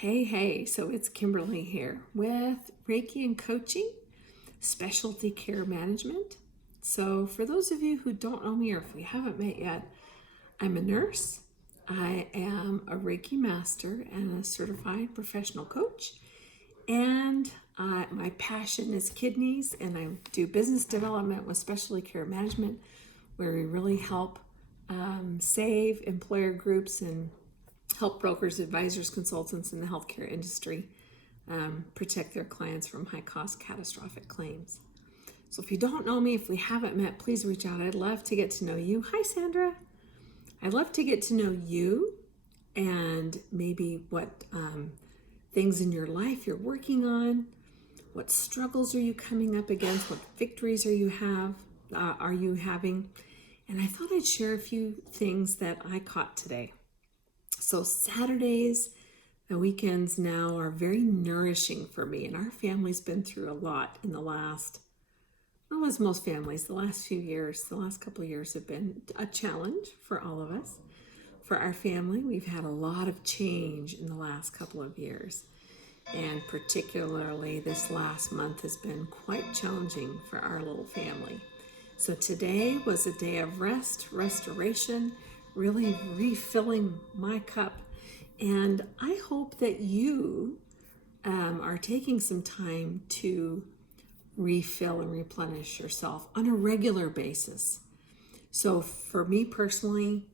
Hey, so it's Kimberly here with Reiki and Coaching, Specialty Care Management. So, for those of you who don't know me or if we haven't met yet, I'm a nurse. I am a Reiki master and a certified professional coach. And my passion is kidneys, and I do business development with specialty care management, where we really help save employer groups and help brokers, advisors, consultants in the healthcare industry protect their clients from high-cost catastrophic claims. So if you don't know me, if we haven't met, please reach out. I'd love to get to know you. Hi, Sandra. I'd love to get to know you and maybe what things in your life you're working on. What struggles are you coming up against? What victories are you having? And I thought I'd share a few things that I caught today. So Saturdays, the weekends now are very nourishing for me, and our family's been through a lot in the last, well, as most families, the last few years, the last couple of years have been a challenge for all of us. For our family, we've had a lot of change in the last couple of years, and particularly this last month has been quite challenging for our little family. So today was a day of rest, restoration, really refilling my cup. And I hope that you are taking some time to refill and replenish yourself on a regular basis. So for me personally,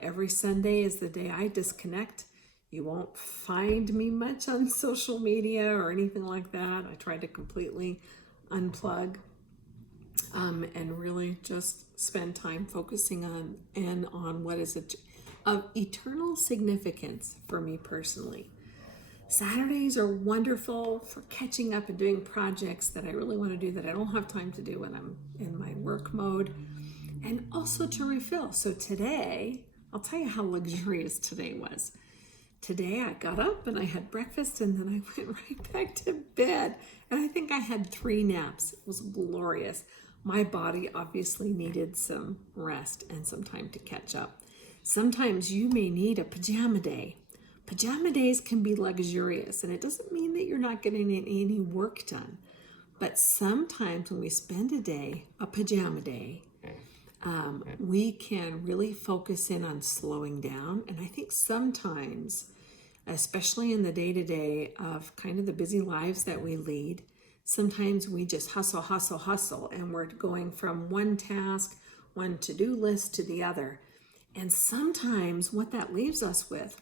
every Sunday is the day I disconnect. You won't find me much on social media or anything like that. I try to completely unplug and really just spend time focusing on what is of eternal significance for me personally. Saturdays are wonderful for catching up and doing projects that I really want to do that I don't have time to do when I'm in my work mode, and also to refill. So today, I'll tell you how luxurious today was. Today I got up and I had breakfast and then I went right back to bed. And I think I had 3 naps. It was glorious. My body obviously needed some rest and some time to catch up. Sometimes you may need a pajama day. Pajama days can be luxurious, and it doesn't mean that you're not getting any work done. But sometimes when we spend a pajama day, we can really focus in on slowing down. And I think sometimes, especially in the day-to-day of kind of the busy lives that we lead, sometimes we just hustle, and we're going from one task, one to-do list to the other. And sometimes what that leaves us with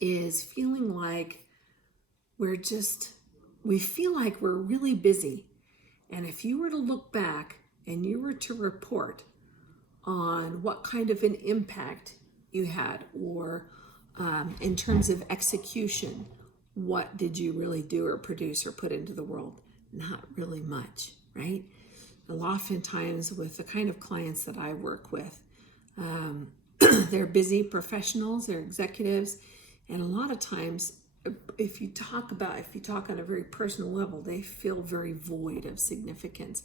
is feeling like we feel like we're really busy. And if you were to look back and you were to report on what kind of an impact you had, or in terms of execution, what did you really do or produce or put into the world? Not really much, right? Oftentimes with the kind of clients that I work with, they're busy professionals, they're executives, and a lot of times if you talk on a very personal level, they feel very void of significance.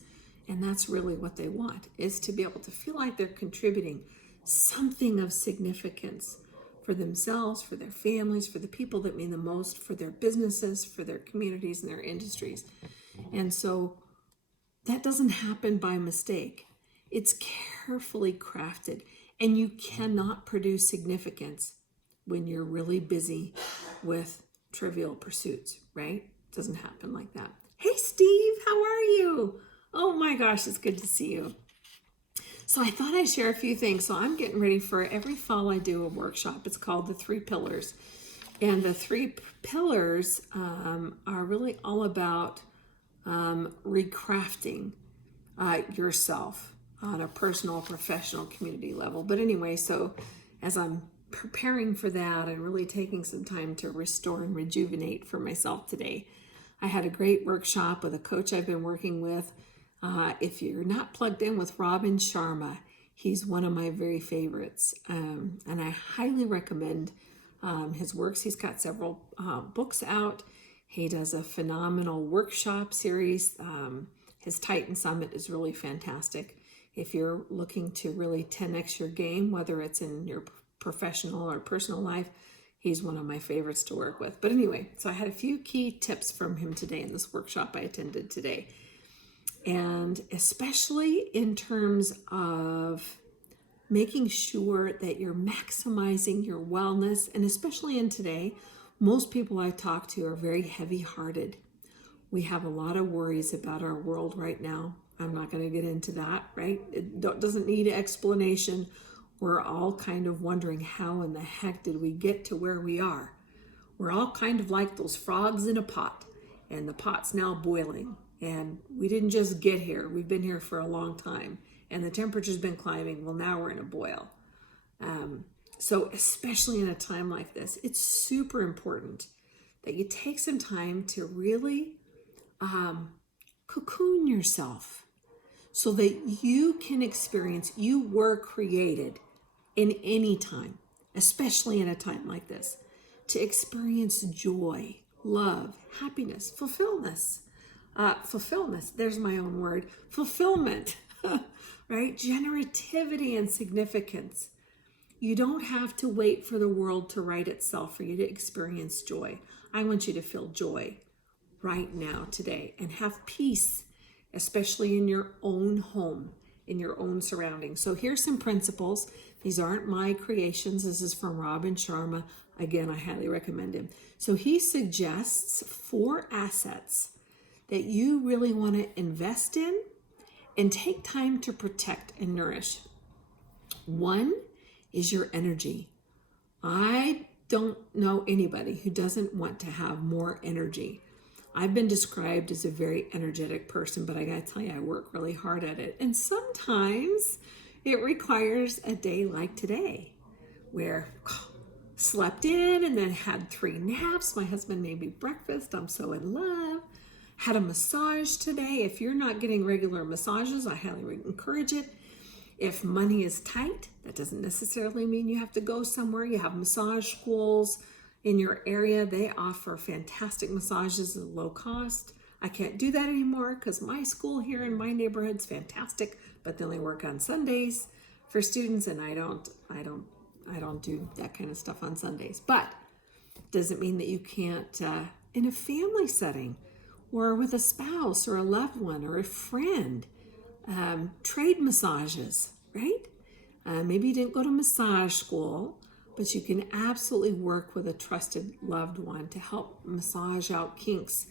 And that's really what they want, is to be able to feel like they're contributing something of significance for themselves, for their families, for the people that mean the most, for their businesses, for their communities and their industries. And so that doesn't happen by mistake. It's carefully crafted, and you cannot produce significance when you're really busy with trivial pursuits, right? It doesn't happen like that. Hey, Steve, how are you? Oh my gosh, it's good to see you. So I thought I'd share a few things. So I'm getting ready for every fall I do a workshop. It's called the 3 Pillars. And the 3 pillars are really all about recrafting yourself on a personal, professional, community level. But anyway, so as I'm preparing for that and really taking some time to restore and rejuvenate for myself today, I had a great workshop with a coach I've been working with. If you're not plugged in with Sharma, he's one of my very favorites. And I highly recommend his works. He's got several books out. He does a phenomenal workshop series. His Titan Summit is really fantastic. If you're looking to really 10x your game, whether it's in your professional or personal life, He's one of my favorites to work with. But anyway, so I had a few key tips from him today in this workshop I attended today. And especially in terms of making sure that you're maximizing your wellness, and especially in today, most people I talk to are very heavy-hearted. We have a lot of worries about our world right now. I'm not going to get into that, right? It doesn't need explanation. We're all kind of wondering how in the heck did we get to where we are? We're all kind of like those frogs in a pot, and the pot's now boiling. And we didn't just get here. We've been here for a long time, and the temperature's been climbing. Well, now we're in a boil. So especially in a time like this, it's super important that you take some time to really cocoon yourself so that you can experience, you were created in any time, especially in a time like this, to experience joy, love, happiness, fulfillment, there's my own word, fulfillment, right? Generativity and significance. You don't have to wait for the world to right itself for you to experience joy. I want you to feel joy right now, today, and have peace, especially in your own home, in your own surroundings. So here's some principles. These aren't my creations. This is from Sharma. Again, I highly recommend him. So he suggests 4 assets that you really want to invest in and take time to protect and nourish. One is your energy. I don't know anybody who doesn't want to have more energy. I've been described as a very energetic person, but I gotta tell you, I work really hard at it. And sometimes it requires a day like today, where slept in and then had 3 naps. My husband made me breakfast. I'm so in love. Had a massage today. If you're not getting regular massages, I highly encourage it. If money is tight, that doesn't necessarily mean you have to go somewhere. You have massage schools in your area. They offer fantastic massages at low cost. I can't do that anymore because my school here in my neighborhood's fantastic, but they only work on Sundays for students, and I don't do that kind of stuff on Sundays. But doesn't mean that you can't in a family setting or with a spouse or a loved one or a friend. Trade massages, right? Maybe you didn't go to massage school, but you can absolutely work with a trusted loved one to help massage out kinks.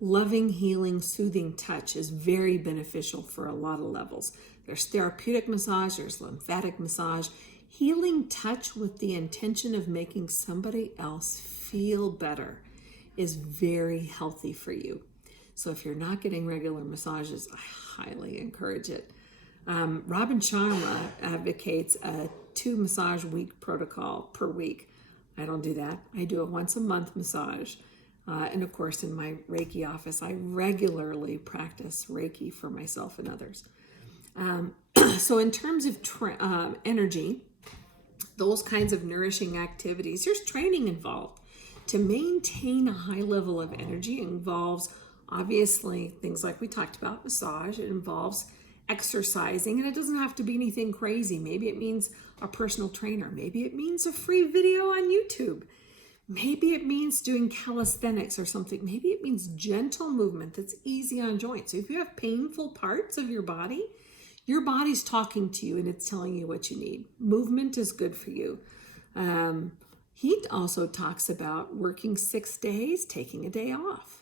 Loving, healing, soothing touch is very beneficial for a lot of levels. There's therapeutic massage, there's lymphatic massage. Healing touch with the intention of making somebody else feel better is very healthy for you. So if you're not getting regular massages, I highly encourage it. Sharma advocates a 2 massage week protocol per week. I don't do that. I do a once a month massage. And of course, in my Reiki office, I regularly practice Reiki for myself and others. So in terms of energy, those kinds of nourishing activities, there's training involved. To maintain a high level of energy involves obviously things like we talked about, massage. It involves exercising, and it doesn't have to be anything crazy. Maybe it means a personal trainer. Maybe it means a free video on YouTube. Maybe it means doing calisthenics or something. Maybe it means gentle movement that's easy on joints. So if you have painful parts of your body's talking to you and it's telling you what you need. Movement is good for you. He also talks about working 6 days, taking a day off.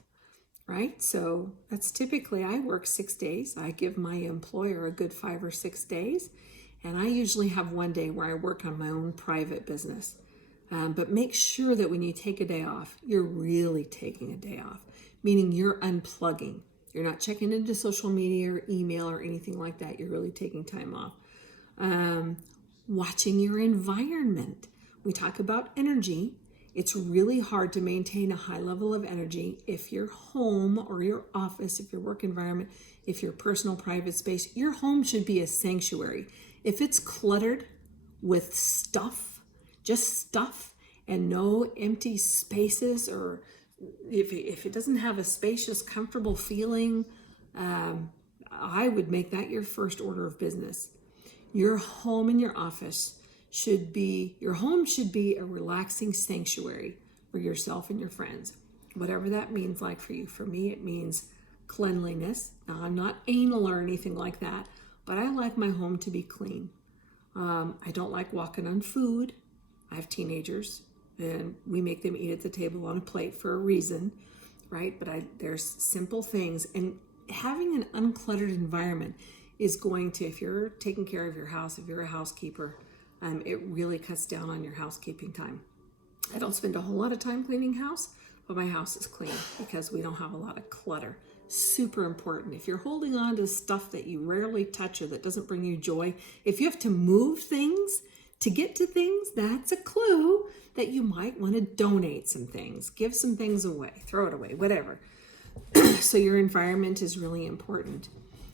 Right? So that's typically, I work 6 days. I give my employer a good 5 or 6 days. And I usually have 1 day where I work on my own private business. But make sure that when you take a day off, you're really taking a day off, meaning you're unplugging. You're not checking into social media or email or anything like that. You're really taking time off. Watching your environment. We talk about energy. It's really hard to maintain a high level of energy if your home or your office, if your work environment, if your personal private space, your home should be a sanctuary. If it's cluttered with stuff, just stuff, and no empty spaces, or if it doesn't have a spacious, comfortable feeling, I would make that your first order of business. Your home and your office your home should be a relaxing sanctuary for yourself and your friends. Whatever that means like for you. For me, it means cleanliness. Now, I'm not anal or anything like that, but I like my home to be clean. I don't like walking on food. I have teenagers, and we make them eat at the table on a plate for a reason, right? But there's simple things, and having an uncluttered environment is going to, if you're taking care of your house, if you're a housekeeper, it really cuts down on your housekeeping time. I don't spend a whole lot of time cleaning house, but my house is clean because we don't have a lot of clutter. Super important. If you're holding on to stuff that you rarely touch or that doesn't bring you joy, if you have to move things to get to things, that's a clue that you might want to donate some things, give some things away, throw it away, whatever. So your environment is really important.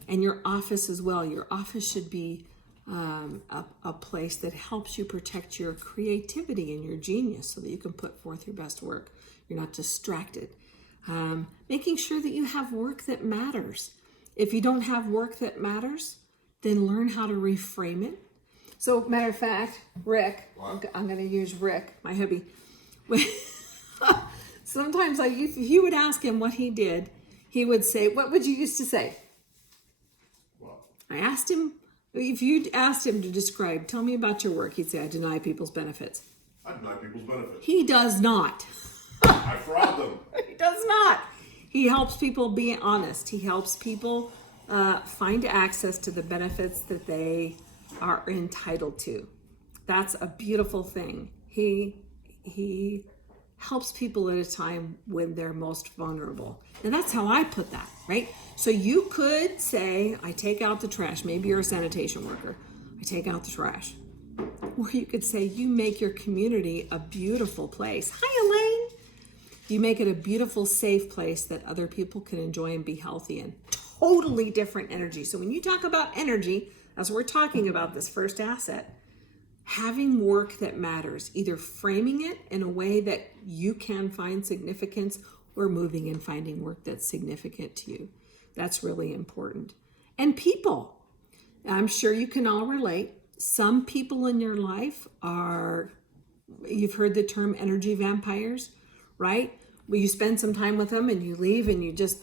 And your office as well. Your office should be a place that helps you protect your creativity and your genius so that you can put forth your best work. You're not distracted. Making sure that you have work that matters. If you don't have work that matters, then learn how to reframe it. So, matter of fact, Rick, I'm going to use Rick, my hubby. Sometimes if you would ask him what he did, he would say, what would you used to say? What? I asked him, if you'd asked him to describe, tell me about your work, he'd say, I deny people's benefits. I deny people's benefits. He does not. I fraud them. He does not. He helps people be honest. He helps people find access to the benefits that they are entitled to. That's a beautiful thing. He helps people at a time when they're most vulnerable. And that's how I put that, right? So you could say, I take out the trash. Maybe you're a sanitation worker. I take out the trash. Or you could say, you make your community a beautiful place. Hi, Elaine. You make it a beautiful, safe place that other people can enjoy and be healthy in. Totally different energy. So when you talk about energy, as we're talking about this first asset, having work that matters, either framing it in a way that you can find significance or moving and finding work that's significant to you. That's really important. And people, I'm sure you can all relate. Some people in your life you've heard the term energy vampires, right? Well, you spend some time with them and you leave and you just,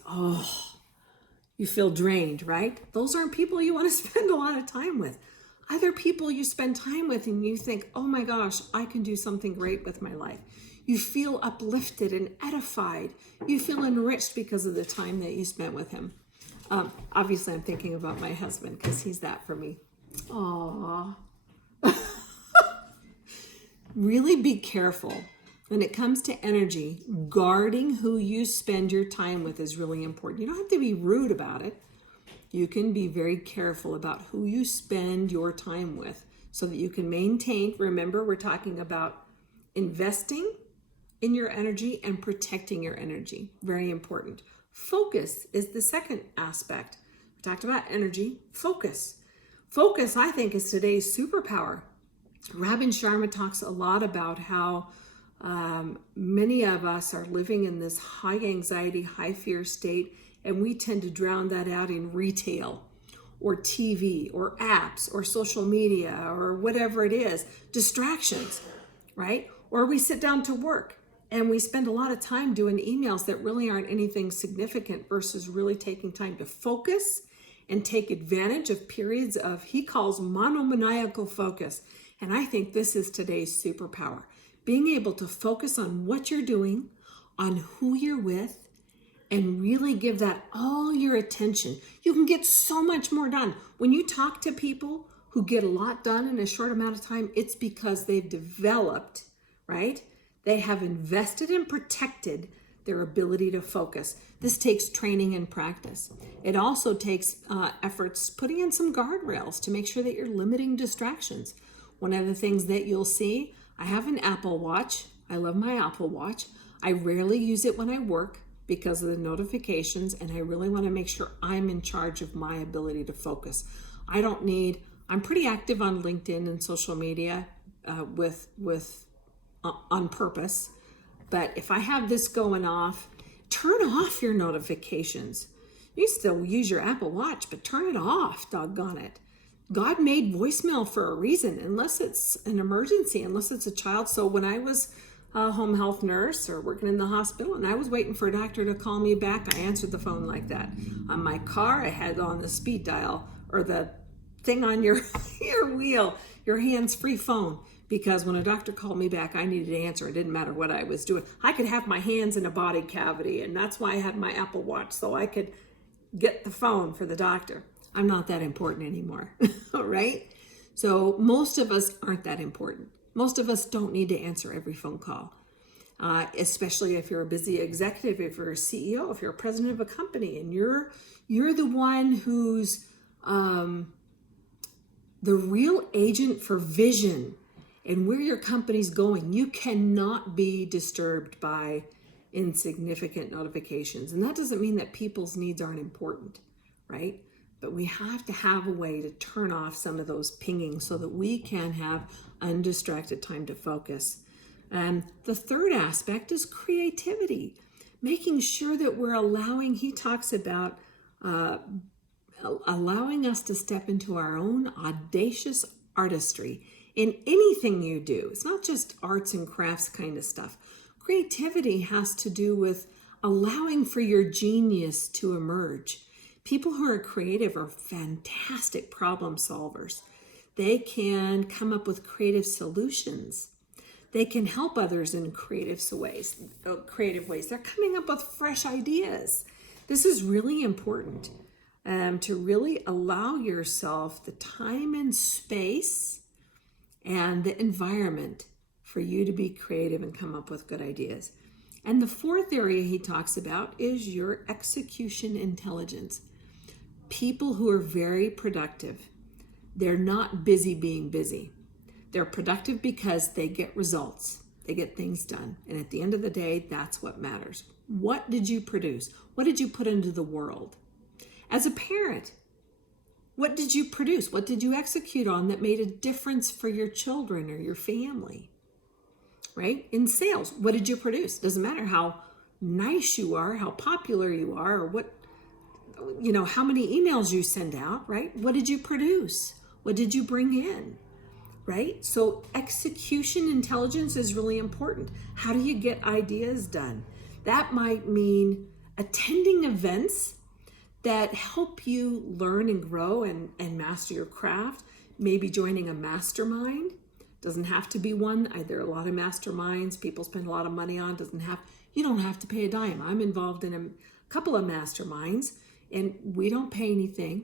you feel drained, right? Those aren't people you want to spend a lot of time with. Other people you spend time with and you think, oh my gosh, I can do something great with my life. You feel uplifted and edified. You feel enriched because of the time that you spent with him. Obviously, I'm thinking about my husband because he's that for me. Aww. Really be careful. When it comes to energy, guarding who you spend your time with is really important. You don't have to be rude about it. You can be very careful about who you spend your time with so that you can maintain. Remember, we're talking about investing in your energy and protecting your energy. Very important. Focus is the second aspect. We talked about energy. Focus. Focus, I think, is today's superpower. Robin Sharma talks a lot about how many of us are living in this high anxiety, high fear state, and we tend to drown that out in retail or TV or apps or social media or whatever it is, distractions, right? Or we sit down to work and we spend a lot of time doing emails that really aren't anything significant versus really taking time to focus and take advantage of periods of, he calls monomaniacal focus. And I think this is today's superpower. Being able to focus on what you're doing, on who you're with, and really give that all your attention. You can get so much more done. When you talk to people who get a lot done in a short amount of time, it's because they've developed, right? They have invested and protected their ability to focus. This takes training and practice. It also takes efforts putting in some guardrails to make sure that you're limiting distractions. One of the things that you'll see, I have an Apple Watch. I love my Apple Watch. I rarely use it when I work because of the notifications, and I really want to make sure I'm in charge of my ability to focus. I'm pretty active on LinkedIn and social media on purpose, but if I have this going off, turn off your notifications. You still use your Apple Watch, but turn it off, doggone it. God made voicemail for a reason, unless it's an emergency, unless it's a child. So when I was a home health nurse or working in the hospital and I was waiting for a doctor to call me back, I answered the phone like that. On my car, I had on the speed dial or the thing on your wheel, your hands-free phone, because when a doctor called me back, I needed to answer. It didn't matter what I was doing. I could have my hands in a body cavity, and that's why I had my Apple Watch, so I could get the phone for the doctor. I'm not that important anymore, right? So most of us aren't that important. Most of us don't need to answer every phone call, especially if you're a busy executive, if you're a CEO, if you're a president of a company, and you're the one who's the real agent for vision and where your company's going. You cannot be disturbed by insignificant notifications. And that doesn't mean that people's needs aren't important, right? But we have to have a way to turn off some of those pinging so that we can have undistracted time to focus. And the third aspect is creativity, making sure that we're allowing, he talks about allowing us to step into our own audacious artistry in anything you do. It's not just arts and crafts kind of stuff. Creativity has to do with allowing for your genius to emerge. People who are creative are fantastic problem solvers. They can come up with creative solutions. They can help others in creative ways. They're coming up with fresh ideas. This is really important. To really allow yourself the time and space and the environment for you to be creative and come up with good ideas. And the fourth area he talks about is your execution intelligence. People who are very productive, they're not busy being busy. They're productive because they get results. They get things done. And at the end of the day, that's what matters. What did you produce? What did you put into the world? As a parent, what did you produce? What did you execute on that made a difference for your children or your family? Right? In sales, what did you produce? Doesn't matter how nice you are, how popular you are, or what, how many emails you send out, right? What did you produce? What did you bring in? Right? So execution intelligence is really important. How do you get ideas done? That might mean attending events that help you learn and grow and master your craft. Maybe joining a mastermind. Doesn't have to be one. There are a lot of masterminds people spend a lot of money on. You don't have to pay a dime. I'm involved in a couple of masterminds and we don't pay anything.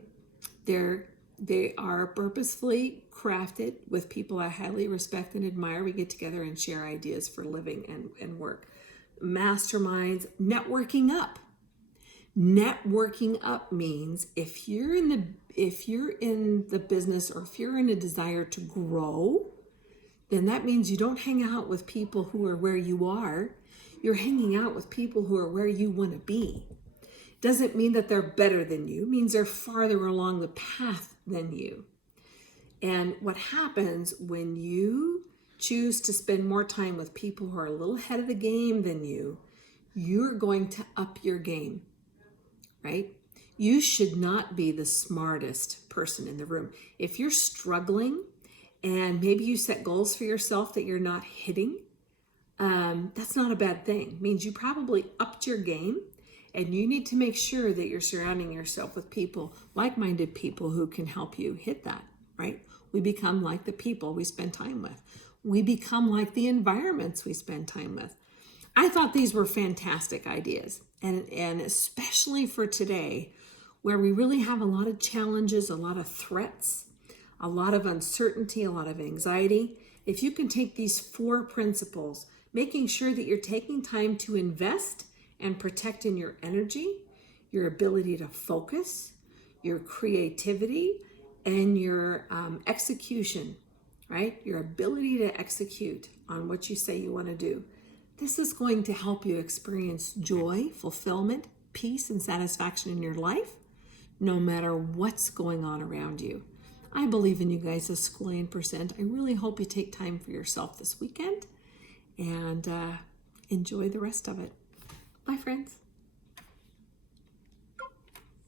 They are purposefully crafted with people I highly respect and admire. We get together and share ideas for living and work. Masterminds, networking up. Networking up means if you're in the business or if you're in a desire to grow, then that means you don't hang out with people who are where you are. You're hanging out with people who are where you want to be. Doesn't mean that they're better than you. It means they're farther along the path than you. And what happens when you choose to spend more time with people who are a little ahead of the game than you, you're going to up your game. Right? You should not be the smartest person in the room. If you're struggling and maybe you set goals for yourself that you're not hitting, that's not a bad thing. It means you probably upped your game and you need to make sure that you're surrounding yourself with people, like-minded people who can help you hit that, right? We become like the people we spend time with. We become like the environments we spend time with. I thought these were fantastic ideas. And especially for today, where we really have a lot of challenges, a lot of threats, a lot of uncertainty, a lot of anxiety. If you can take these 4 principles, making sure that you're taking time to invest and protect in your energy, your ability to focus, your creativity, and your execution, right? Your ability to execute on what you say you want to do. This is going to help you experience joy, fulfillment, peace, and satisfaction in your life, no matter what's going on around you. I believe in you guys a squillion%. I really hope you take time for yourself this weekend and enjoy the rest of it. Bye, friends.